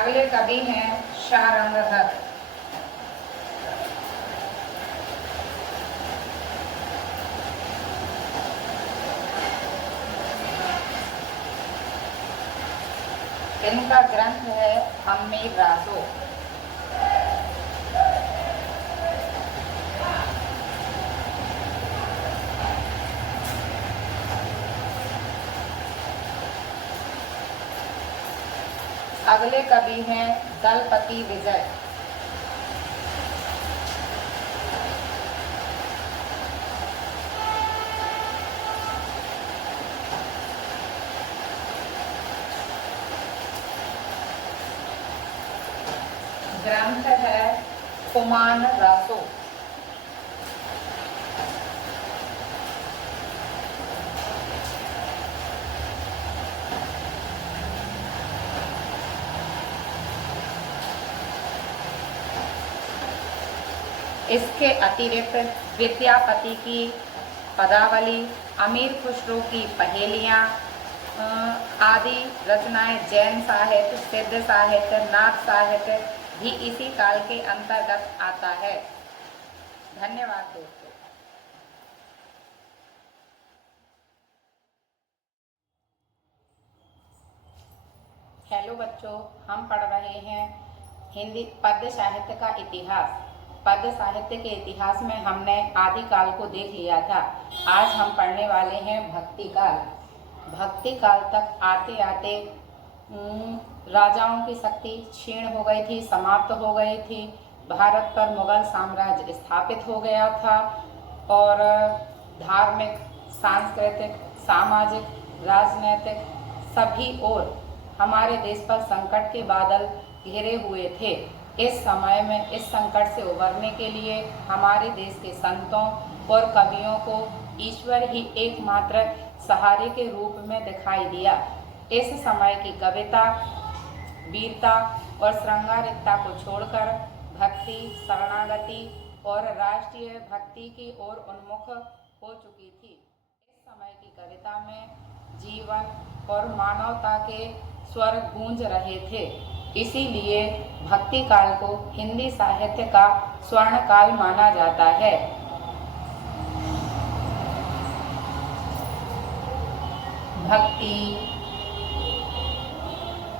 अगले कवि हैं शाहरंगधर। इनका ग्रंथ है अम्मीर रासो। अगले कवि हैं दलपति विजय। ग्रंथ है कुमान रासो। इसके अतिरिक्त विद्यापति की पदावली, अमीर खुसरो की पहेलियाँ आदि रचनाएं, जैन साहित्य, सिद्ध साहित्य, नाथ साहित्य भी इसी काल के अंतर्गत आता है। धन्यवाद दोस्तों। हेलो बच्चों, हम पढ़ रहे हैं हिंदी पद्य साहित्य का इतिहास। पद्य साहित्य के इतिहास में हमने आदिकाल को देख लिया था। आज हम पढ़ने वाले हैं भक्ति काल। भक्ति काल तक आते आते राजाओं की शक्ति क्षीण हो गई थी, समाप्त हो गई थी। भारत पर मुगल साम्राज्य स्थापित हो गया था और धार्मिक, सांस्कृतिक, सामाजिक, राजनैतिक सभी ओर हमारे देश पर संकट के बादल घिरे हुए थे। इस समय में इस संकट से उबरने के लिए हमारे देश के संतों और कवियों को ईश्वर ही एकमात्र सहारे के रूप में दिखाई दिया। इस समय की कविता वीरता और श्रृंगारिकता को छोड़कर भक्ति, शरणागति और राष्ट्रीय भक्ति की ओर उन्मुख हो चुकी थी। इस समय की कविता में जीवन और मानवता के स्वर गूंज रहे थे। इसीलिए भक्ति काल को हिंदी साहित्य का स्वर्ण काल माना जाता है। भक्ति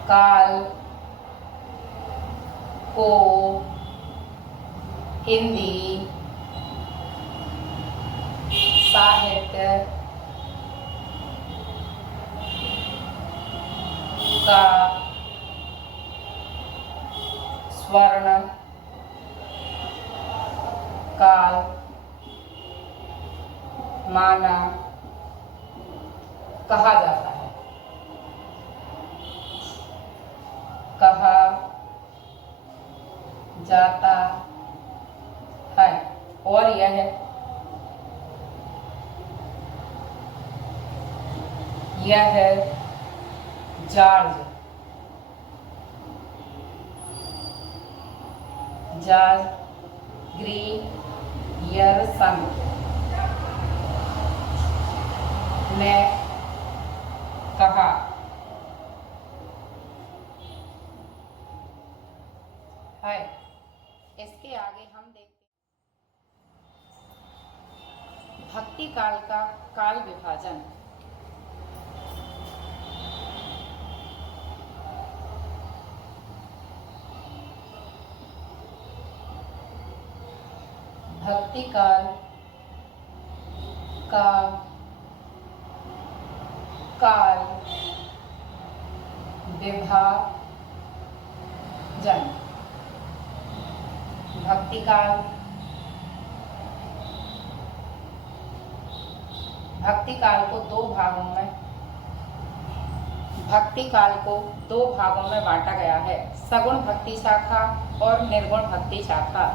काल को हिंदी साहित्य का स्वर्ण काल माना कहा जाता है। कहा जाता है और यह जॉर्ज ग्रियर्सन ने कहा। है इसके आगे हम देखते भक्ति काल का काल विभाजन। भक्ति काल का काल विभाजन। भक्ति काल को दो भागों में बांटा गया है, सगुण भक्ति शाखा और निर्गुण भक्ति शाखा।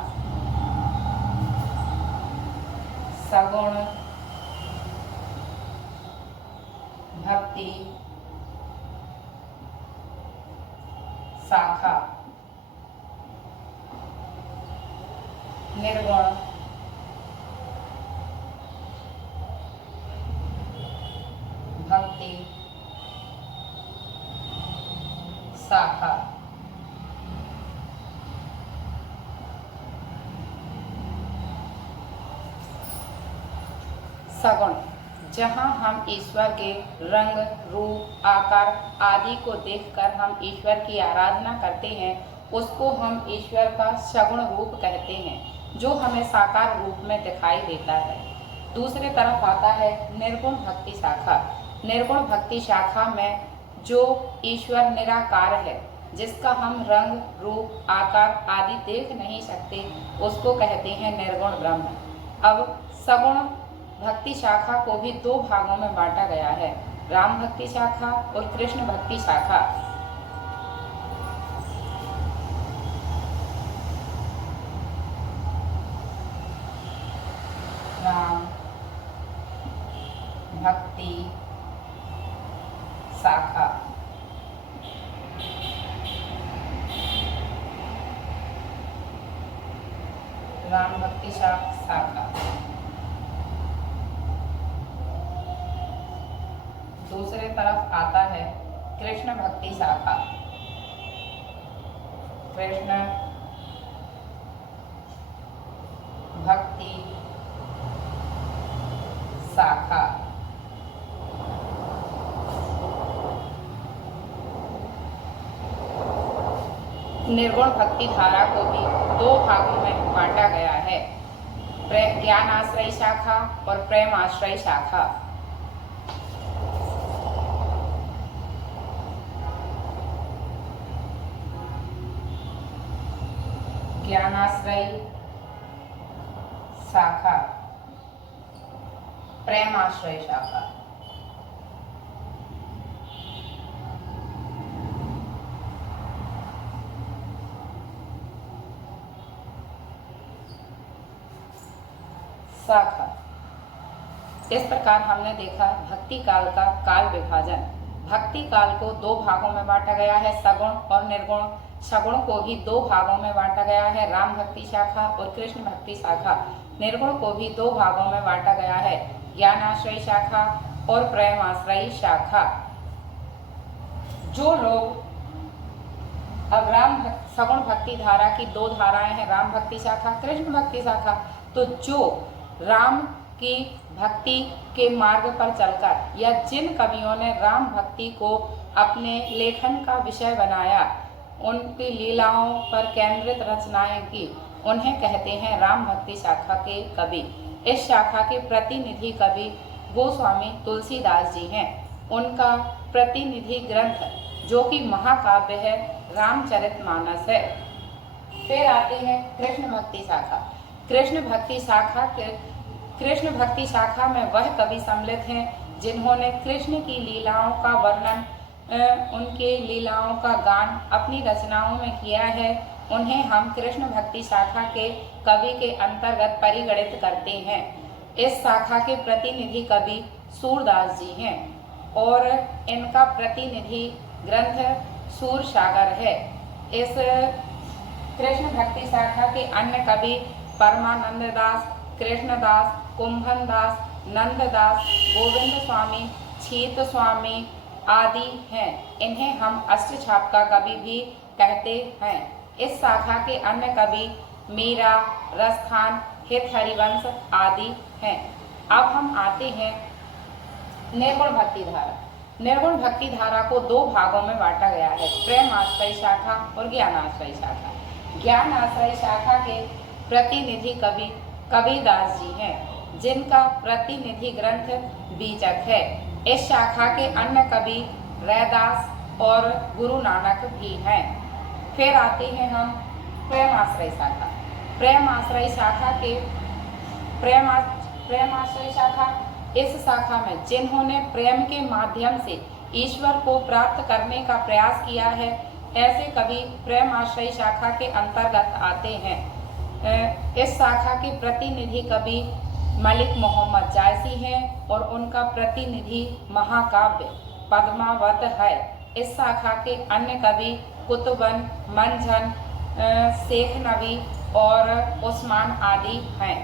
सगुण भक्ति शाखा, निर्गुण भक्ति शाखा। सगुण, जहाँ हम ईश्वर के रंग, रूप, आकार आदि को देखकर हम ईश्वर की आराधना करते हैं, उसको हम ईश्वर का सगुण रूप कहते हैं, जो हमें साकार रूप में दिखाई देता है। दूसरी तरफ आता है निर्गुण भक्ति शाखा। निर्गुण भक्ति शाखा में जो ईश्वर निराकार है, जिसका हम रंग, रूप, आकार आदि देख नहीं सकते, उसको कहते हैं निर्गुण ब्रह्म। अब सगुण भक्ति शाखा को भी दो भागों में बांटा गया है, राम भक्ति शाखा और कृष्ण भक्ति शाखा। राम भक्ति शाखा। राम भक्ति शाखा। दूसरे तरफ आता है कृष्ण भक्ति शाखा। कृष्ण भक्ति शाखा। निर्गुण भक्ति धारा को भी दो भागों में बांटा गया है, ज्ञान आश्रय शाखा और प्रेम आश्रय शाखा। ज्ञानाश्रय शाखा, प्रेम आश्रय शाखा। शाखा। इस प्रकार हमने देखा भक्ति काल का काल विभाजन। भक्ति काल को दो भागों में बांटा गया है, सगुण और निर्गुण। सगुण को भी दो भागों में बांटा गया है, राम भक्ति शाखा और कृष्ण भक्ति शाखा। निर्गुण को भी दो भागों में बांटा गया है, ज्ञान आश्रय शाखा और प्रेम आश्रय शाखा। जो लोग अब सगुण भक्ति धारा की दो धाराएं हैं, राम भक्ति शाखा, कृष्ण भक्ति शाखा। तो जो राम की भक्ति के मार्ग पर चलकर या जिन कवियों ने राम भक्ति को अपने लेखन का विषय बनाया, उनकी लीलाओं पर केंद्रित रचनाएं की, उन्हें कहते हैं राम भक्ति शाखा के कवि। इस शाखा के प्रतिनिधि कवि गोस्वामी तुलसीदास जी हैं। उनका प्रतिनिधि ग्रंथ जो कि महाकाव्य है, रामचरितमानस है। फिर आते हैं कृष्ण भक्ति शाखा। कृष्ण भक्ति शाखा में वह कवि सम्मिलित हैं जिन्होंने कृष्ण की लीलाओं का वर्णन, उनके लीलाओं का गान अपनी रचनाओं में किया है। उन्हें हम कृष्ण भक्ति शाखा के कवि के अंतर्गत परिगणित करते हैं। इस शाखा के प्रतिनिधि कवि सूरदास जी हैं और इनका प्रतिनिधि ग्रंथ सूरसागर है। इस कृष्ण भक्ति शाखा के अन्य कवि परमानंद दास, कृष्णदास, कुंभन दास, नंददास, गोविंद स्वामी, छीत स्वामी आदि हैं। इन्हें हम अष्टछाप का कवि भी कहते हैं। इस शाखा के अन्य कवि मीरा, रसखान, हित हरिवंश आदि हैं। अब हम आते हैं निर्गुण भक्ति धारा। निर्गुण भक्ति धारा को दो भागों में बांटा गया है, प्रेम आश्रय शाखा और ज्ञान आश्रय शाखा। ज्ञान आश्रय शाखा के प्रतिनिधि कवि कबीरदास जी हैं, जिनका प्रतिनिधि ग्रंथ बीजक है। इस शाखा के अन्य कवि रैदास और गुरु नानक भी हैं। फिर आते हैं हम प्रेम आश्रय शाखा। प्रेम आश्रय शाखा इस शाखा में जिन्होंने प्रेम के माध्यम से ईश्वर को प्राप्त करने का प्रयास किया है, ऐसे कवि प्रेम आश्रय शाखा के अंतर्गत आते हैं। इस शाखा के प्रतिनिधि कवि मलिक मोहम्मद जायसी हैं और उनका प्रतिनिधि महाकाव्य पद्मावत है। इस शाखा के अन्य कवि कुतुबन, मंझन, शेख नबी और उस्मान आदि हैं।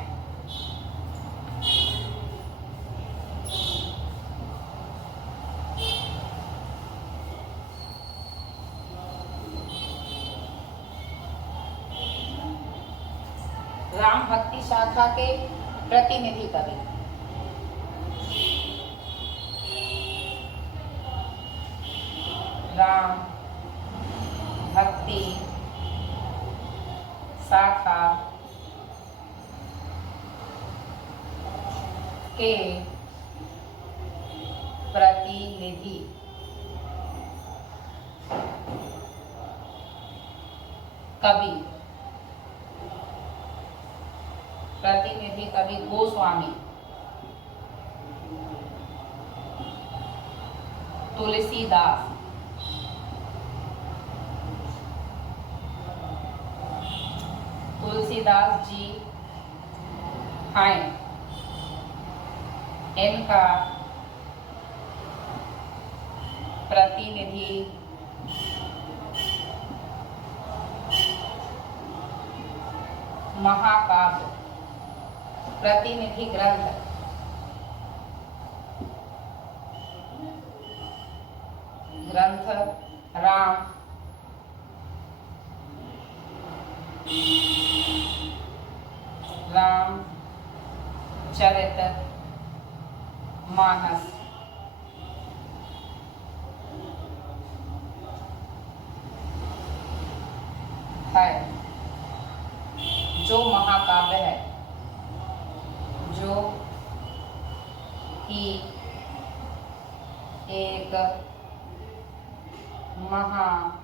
राम भक्ति शाखा के प्रतिनिधि कवि राम भक्ति शाखा के प्रतिनिधि कवि गोस्वामी तुलसीदास जी हैं। इनका प्रतिनिधि महाकाव्य प्रतिनिधि ग्रंथ रामचरित मानस है, जो महाकाव्य है, जो कि एक महाकाव्य